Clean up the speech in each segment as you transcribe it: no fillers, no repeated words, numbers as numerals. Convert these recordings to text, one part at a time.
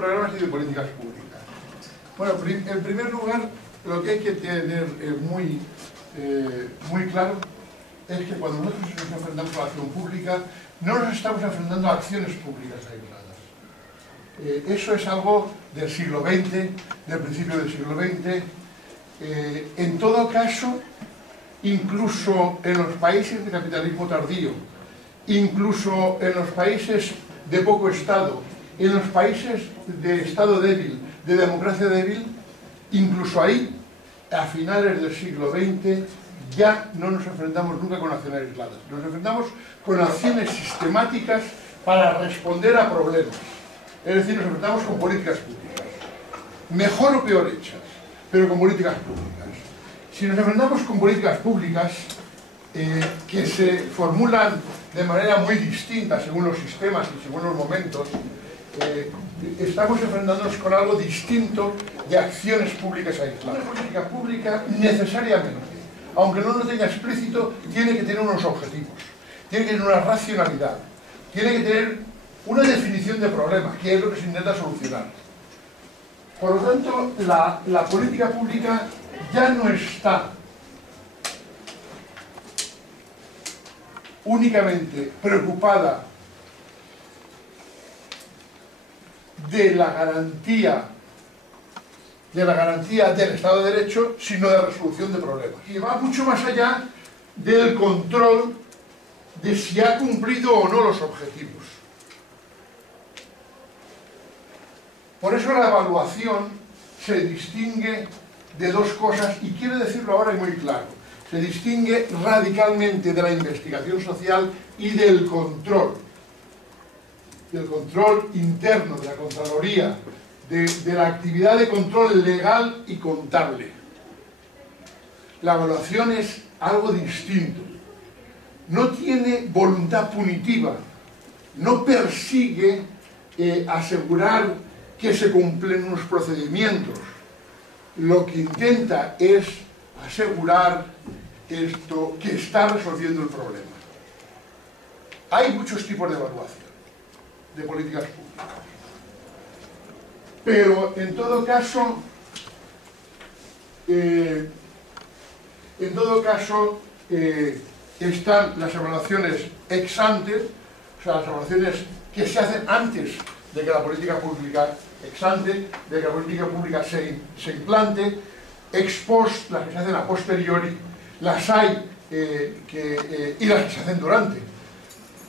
programas y de políticas públicas. Bueno, en primer lugar, lo que hay que tener muy claro es que cuando nosotros nos enfrentamos a la acción pública, no nos estamos enfrentando a acciones públicas aisladas. Eso es algo del siglo XX, del principio del siglo XX. En todo caso, incluso en los países de capitalismo tardío, incluso en los países de poco Estado, en los países de Estado débil, de democracia débil, incluso ahí, a finales del siglo XX, ya no nos enfrentamos nunca con acciones aisladas. Nos enfrentamos con acciones sistemáticas para responder a problemas. Es decir, nos enfrentamos con políticas públicas, mejor o peor hechas, pero con políticas públicas. Si nos enfrentamos con políticas públicas que se formulan de manera muy distinta según los sistemas y según los momentos, estamos enfrentándonos con algo distinto de acciones públicas aisladas. Una política pública necesariamente, aunque no lo tenga explícito, tiene que tener unos objetivos, tiene que tener una racionalidad, tiene que tener una definición de problema, que es lo que se intenta solucionar. Por lo tanto, la política pública ya no está únicamente preocupada de la garantía del Estado de Derecho, sino de resolución de problemas. Y va mucho más allá del control de si ha cumplido o no los objetivos. Por eso la evaluación se distingue de dos cosas, y quiero decirlo ahora y muy claro. Se distingue radicalmente de la investigación social y del control interno de la Contraloría, de la actividad de control legal y contable. La evaluación es algo distinto. No tiene voluntad punitiva, no persigue asegurar que se cumplen unos procedimientos. Lo que intenta es asegurar esto, que está resolviendo el problema. Hay muchos tipos de evaluación de políticas públicas, pero en todo caso están las evaluaciones ex ante, o sea, las evaluaciones que se hacen antes de que la política pública, ex ante, de que la política pública se implante, ex post, las que se hacen a posteriori, las hay y las que se hacen durante.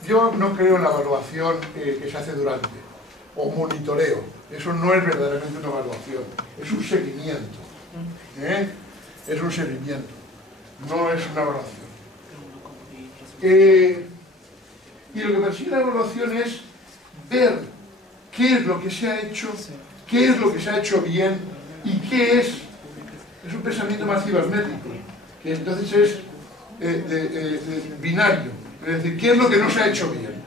Yo no creo en la evaluación que se hace durante, o monitoreo. Eso no es verdaderamente una evaluación, es un seguimiento. Es un seguimiento, no es una evaluación. Y lo que persigue la evaluación es ver qué es lo que se ha hecho, qué es lo que se ha hecho bien y qué es un pensamiento más cibernético, que entonces es binario, es decir, qué es lo que no se ha hecho bien,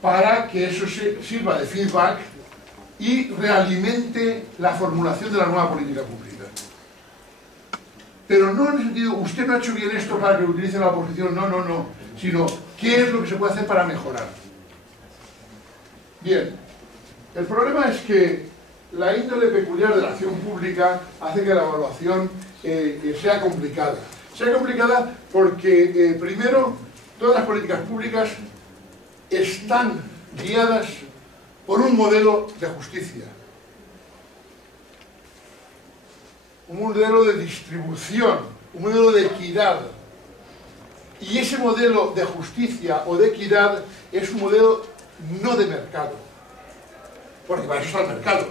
para que eso sirva de feedback y realimente la formulación de la nueva política pública. Pero no en el sentido, usted no ha hecho bien esto para que lo utilice la oposición, no, sino qué es lo que se puede hacer para mejorar. Bien, el problema es que la índole peculiar de la acción pública hace que la evaluación sea complicada. Sea complicada porque, primero, todas las políticas públicas están guiadas por un modelo de justicia, un modelo de distribución, un modelo de equidad. Y ese modelo de justicia o de equidad es un modelo no de mercado, porque para eso está el mercado.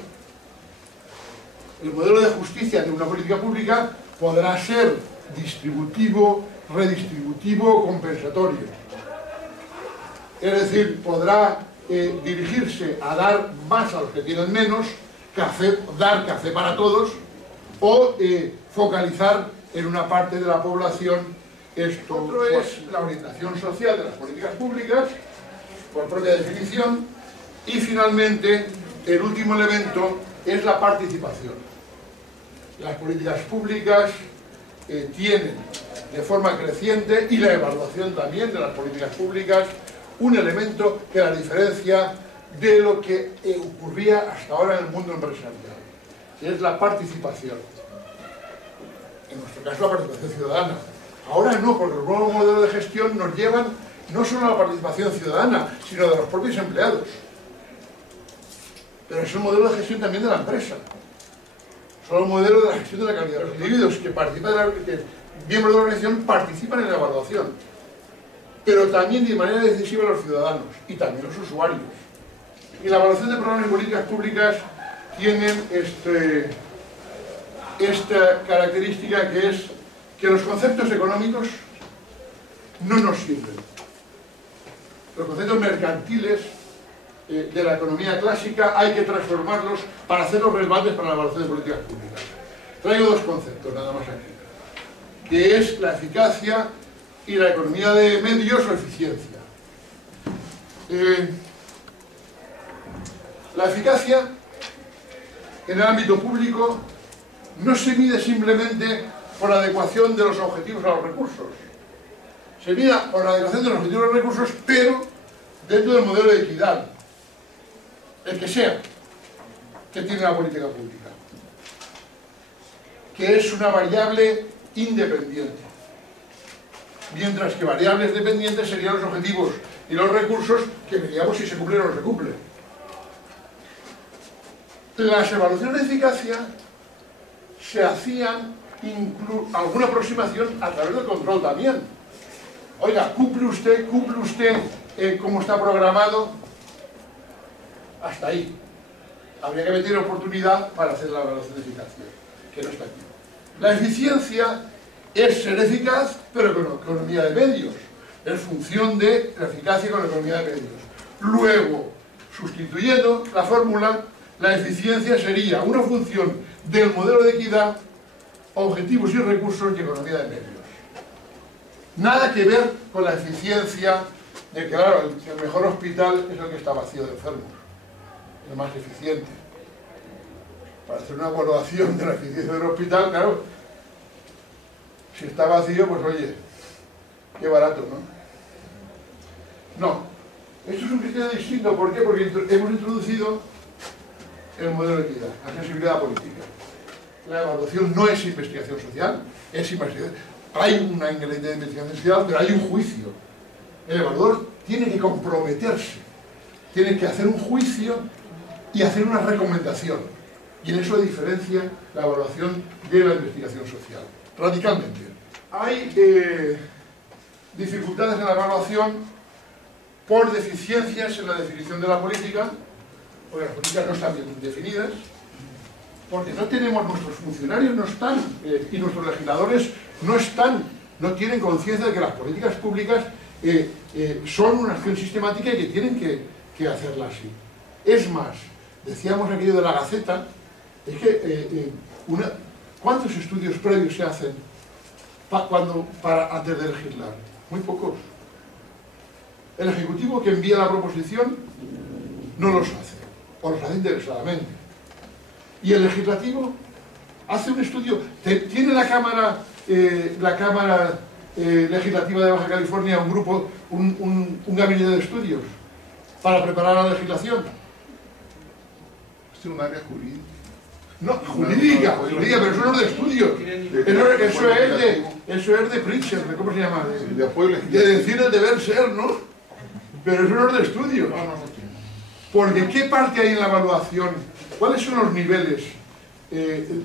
El modelo de justicia de una política pública podrá ser distributivo, redistributivo o compensatorio. Es decir, podrá dirigirse a dar más a los que tienen menos, dar café para todos, o focalizar en una parte de la población. Esto otro es la orientación social de las políticas públicas, por propia definición, y finalmente el último elemento es la participación. Las políticas públicas tienen de forma creciente, y la evaluación también de las políticas públicas, un elemento que las diferencia de lo que ocurría hasta ahora en el mundo empresarial, que es la participación. En nuestro caso, la participación ciudadana. Ahora no, porque los nuevos modelos de gestión nos llevan no solo a la participación ciudadana, sino de los propios empleados. Pero es el modelo de gestión también de la empresa. Son los modelos de la gestión de la calidad. Los individuos que participan miembros de la organización participan en la evaluación, pero también de manera decisiva los ciudadanos y también los usuarios. Y la evaluación de programas y políticas públicas tienen esta característica, que es que los conceptos económicos no nos sirven. Los conceptos mercantiles de la economía clásica hay que transformarlos para hacerlos relevantes para la evaluación de políticas públicas. Traigo dos conceptos nada más aquí, que es la eficacia y la economía de medios o eficiencia. La eficacia en el ámbito público no se mide simplemente por la adecuación de los objetivos a los recursos. Se mide por la adecuación de los objetivos a los recursos, pero dentro del modelo de equidad, el que sea, que tiene la política pública, que es una variable independiente, mientras que variables dependientes serían los objetivos y los recursos que veríamos si se cumplen o no se cumplen. Las evaluaciones de eficacia se hacían alguna aproximación a través del control también. Oiga, ¿cumple usted como está programado? Hasta ahí. Habría que meter oportunidad para hacer la evaluación de eficacia, que no está aquí. La eficiencia es ser eficaz, pero con economía de medios. Es función de la eficacia con la economía de medios. Luego, sustituyendo la fórmula, la eficiencia sería una función del modelo de equidad, objetivos y recursos y economía de medios. Nada que ver con la eficiencia de que, claro, el mejor hospital es el que está vacío de enfermos, el más eficiente. Para hacer una evaluación de la eficiencia del hospital, claro, si está vacío, pues oye, qué barato, ¿no? No, esto es un criterio distinto. ¿Por qué? Porque hemos introducido el modelo de equidad, la sensibilidad política. La evaluación no es investigación social, es investigación. Hay una ingrediente de investigación social, pero hay un juicio. El evaluador tiene que comprometerse, tiene que hacer un juicio y hacer una recomendación. Y en eso diferencia la evaluación de la investigación social, radicalmente. Hay dificultades en la evaluación por deficiencias en la definición de la política, porque las políticas no están bien definidas, porque no tenemos, nuestros funcionarios no están, y nuestros legisladores no tienen conciencia de que las políticas públicas son una acción sistemática y que tienen que hacerla así. Es más, decíamos aquello de la Gaceta, es que ¿cuántos estudios previos se hacen antes de legislar? Muy pocos. El Ejecutivo que envía la proposición no los hace, o los hace interesadamente. Y el Legislativo hace un estudio. Tiene la Cámara Legislativa de Baja California un grupo, un gabinete de estudios para preparar la legislación. Es un área jurídica. No, jurídica, pero eso no es de estudios. Eso es de Pritchard, ¿cómo se llama? De apoyo De decir el deber ser, ¿no? Pero eso no es de estudios. Porque ¿qué parte hay en la evaluación? ¿Cuáles son los niveles de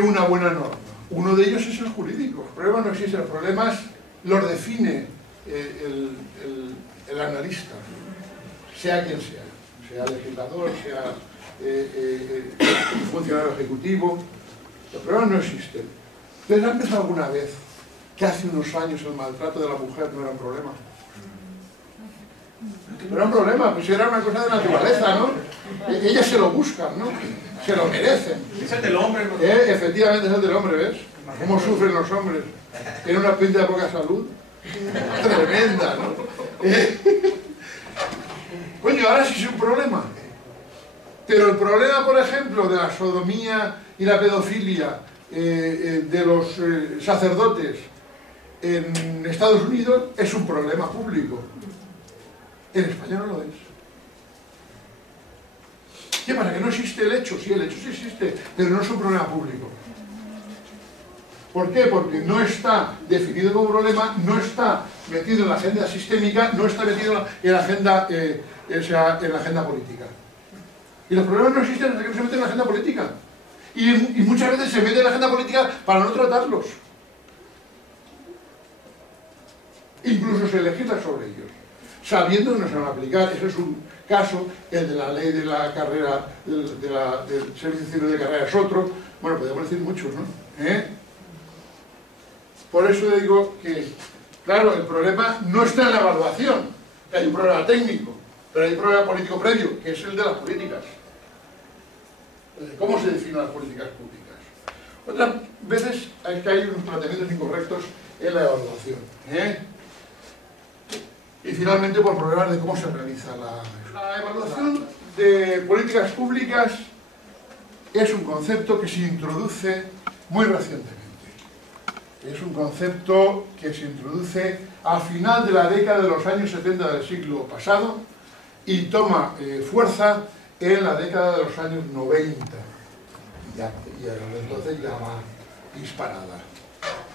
una buena norma? Uno de ellos es el jurídico. El problema no existe, los problemas los define el analista, sea quien sea legislador, sea funcionario ejecutivo. Los problemas no existen. ¿Ustedes han pensado alguna vez que hace unos años el maltrato de la mujer no era un problema? No era un problema, pues era una cosa de naturaleza, ¿no? Ellas se lo buscan, ¿no? Se lo merecen. Es el del hombre, ¿no? Efectivamente es el del hombre, ¿ves? Cómo sufren los hombres. Tienen una pinta de poca salud. Tremenda, ¿no? Coño, ahora sí es un problema. Pero el problema, por ejemplo, de la sodomía y la pedofilia de los sacerdotes en Estados Unidos es un problema público. En España no lo es. ¿Qué pasa? ¿Que no existe el hecho? Sí, el hecho sí existe, pero no es un problema público. ¿Por qué? Porque no está definido como problema, no está metido en la agenda sistémica, no está metido en la agenda, en la agenda política. Y los problemas no existen hasta que no se meten en la agenda política. Y muchas veces se mete en la agenda política para no tratarlos. Incluso se legisla sobre ellos, sabiendo que no se van a aplicar. Ese es un caso, el de la ley de la carrera, del servicio civil de carrera es otro. Bueno, podemos decir muchos, ¿no? Por eso le digo que, claro, el problema no está en la evaluación, que hay un problema técnico, pero hay un problema político previo, que es el de las políticas. ¿Cómo se definen las políticas públicas? Otras veces es que hay unos planteamientos incorrectos en la evaluación. Y finalmente por problemas de cómo se realiza la evaluación de políticas públicas. Es un concepto que se introduce muy recientemente. Es un concepto que se introduce al final de la década de los años 70 del siglo pasado y toma fuerza en la década de los años 90. Y entonces ya va disparada.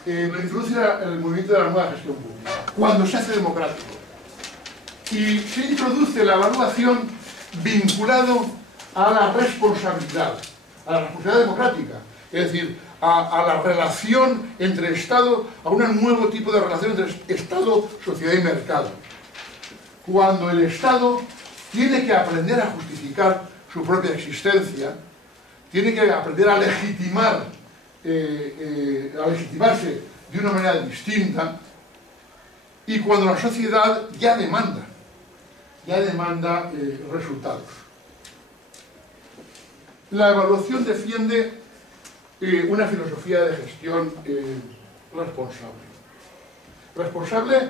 Lo introduce el movimiento de la nueva gestión pública, cuando se hace democrático. Y se introduce la evaluación vinculado a la responsabilidad democrática, es decir, a la relación entre Estado, a un nuevo tipo de relación entre Estado, sociedad y mercado. Cuando el Estado tiene que aprender a justificar su propia existencia, tiene que aprender a legitimar, a legitimarse de una manera distinta, y cuando la sociedad ya demanda resultados. La evaluación defiende una filosofía de gestión responsable. Responsable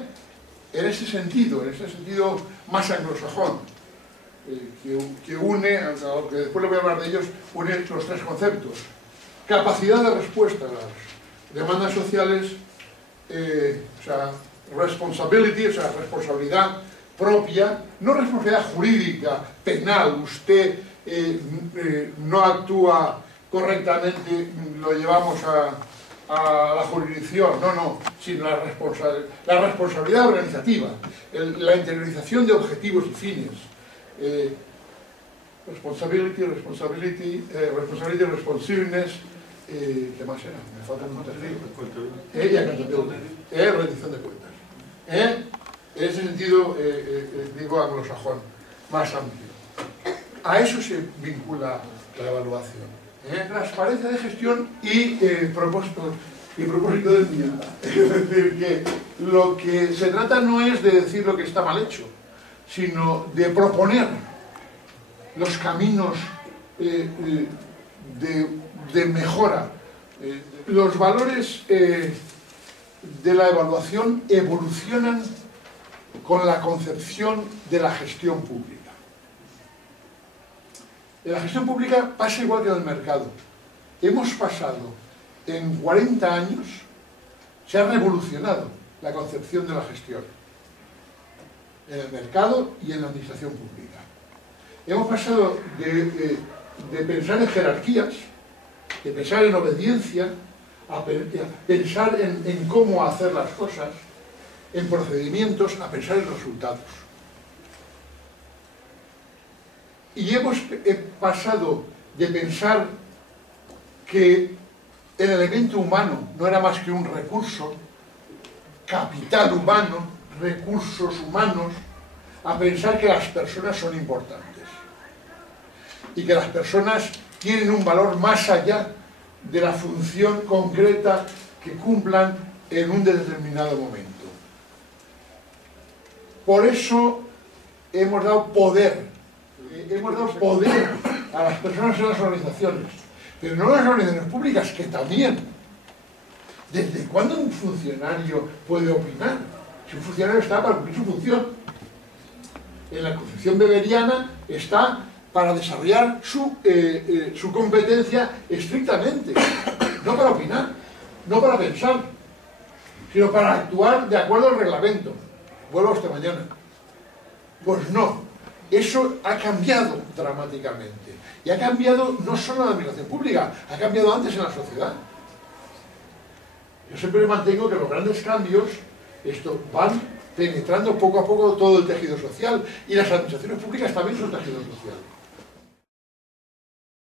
en ese sentido más anglosajón, que une, aunque después le voy a hablar de ellos, une los tres conceptos. Capacidad de respuesta a las demandas sociales, o sea, responsibility, o sea, responsabilidad propia, no responsabilidad jurídica, penal, usted no actúa correctamente, lo llevamos a la jurisdicción, no, sino la responsabilidad organizativa, la interiorización de objetivos y fines. Responsibility, responsiveness, ¿qué más era? Me faltan un tercero. Y accountability, rendición de cuentas. En ese sentido, digo anglosajón, más amplio. A eso se vincula la evaluación. Transparencia de gestión y propósito de enmienda. Es decir, que lo que se trata no es de decir lo que está mal hecho, sino de proponer los caminos de mejora. Los valores de la evaluación evolucionan con la concepción de la gestión pública. La gestión pública pasa igual que en el mercado. Hemos pasado en 40 años, se ha revolucionado la concepción de la gestión en el mercado y en la administración pública. Hemos pasado de pensar en jerarquías, de pensar en obediencia, a pensar en cómo hacer las cosas, en procedimientos, a pensar en resultados. Y hemos pasado de pensar que el elemento humano no era más que un recurso, capital humano, recursos humanos, a pensar que las personas son importantes y que las personas tienen un valor más allá de la función concreta que cumplan en un determinado momento. Por eso hemos dado poder a las personas en las organizaciones, pero no en las organizaciones públicas, que también. ¿Desde cuándo un funcionario puede opinar? Si un funcionario está para cumplir su función. En la concepción weberiana está para desarrollar su competencia estrictamente, no para opinar, no para pensar, sino para actuar de acuerdo al reglamento. Vuelvo hasta mañana. Pues no. eso ha cambiado dramáticamente. Y ha cambiado no solo en la administración pública, ha cambiado antes en la sociedad. Yo siempre mantengo que los grandes cambios van penetrando poco a poco todo el tejido social, y las administraciones públicas también son tejido social.